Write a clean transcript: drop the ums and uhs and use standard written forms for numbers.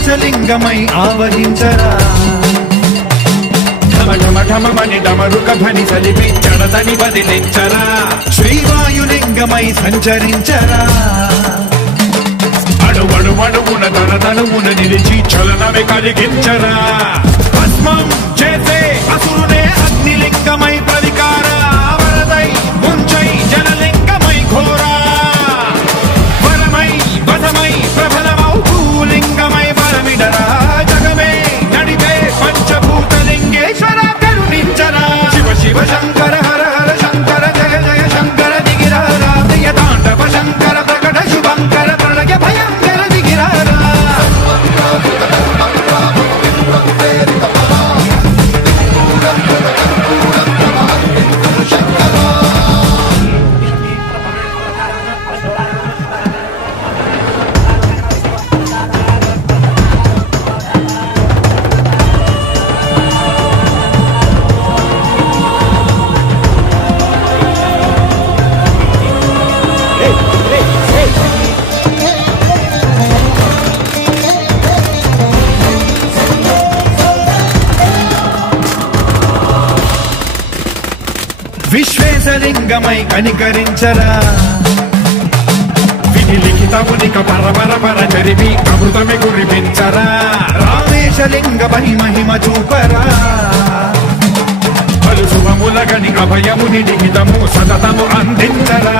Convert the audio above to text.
ఆకాశలింగమై ఆవహించరా ఢమఢమఢమని డమరుక ధ్వని సలిపి జడదని బదిలించరా శ్రీవాయులింగమై సంచరించరా అణువణువున తనతనువున నిలిచి చలనమే కలిగించరా భస్మం చేసే అసురునే అగ్నిలింగమై ప్రవికార వరదై ముంచై జలలింగమై ఘోరా వరమై వసమై ప్రబలమౌ భూలింగమై బలమిడరా జగమే నడిపే పంచభూతలింగేశ్వర కరుణించరా శివ శివ శంకర హర హర శంకర జయ జయ శంకర దిగిరారా ప్రియ తాండవ శంకర ప్రకట శుభంకర ప్రళయ భయంకర దిగిరారా విశ్వేశలింగమై కనికరించరా విధి లిఖితమునిక పరపర చరివి అమృతమి కురిపించరా రామేశలింగమై మహిమ చూపరా పలు శుభములగని అభయముని లిఖితము సతతము అందించరా